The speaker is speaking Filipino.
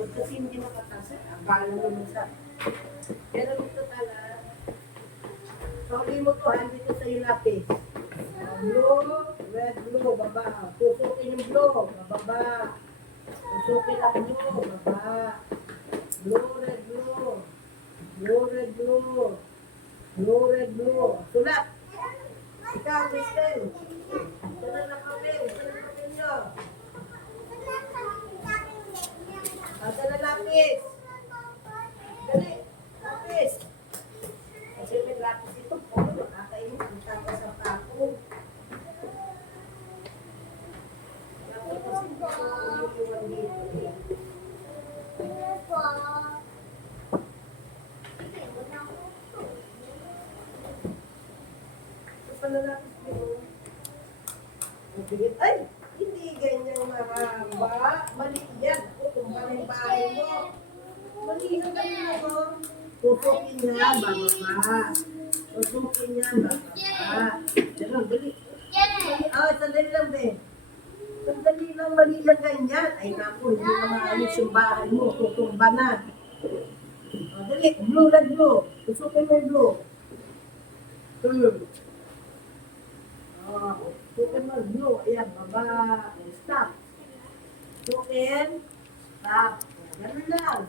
Ba't kasi hindi nakatasa? Akala naman sa... Pero dito tala, sabi mo to, dito sa'yo lapis. Blue, red, blue, baba. Pusukin yung blue, bababa. Pusukin ang blue, baba. Blue, red, blue. Blue, red, blue. Blue, red, blue. Sulat! Ikaw, Kristen. Ito na lang kami. Ito na kami nyo. Ito na lapis. Dali, lapis. Kasi may lapis ito po. Nakakainin ang tata sa pako. Lapis kasi ito umuliwan dito eh. Ito pala lapis dito. Mabilit. Ay! Hindi ganyang mahaba. Mali yan. Ako, kung pala yung bahay mo. Mali na ganyan mo. Pupukin niya, bababa. Pupukin niya, bababa. Ganun, dali. Sandali lang, be. Sandali lang, mali lang ganyan. Ay, naku, hindi na maayos yung bahay mo. Tutumba na. Dali, blue na blue. Pupukin mo yung blue. Pupukin mo yung blue. Ayan, baba. Stop. Pupukin. Stop. Ganun lang.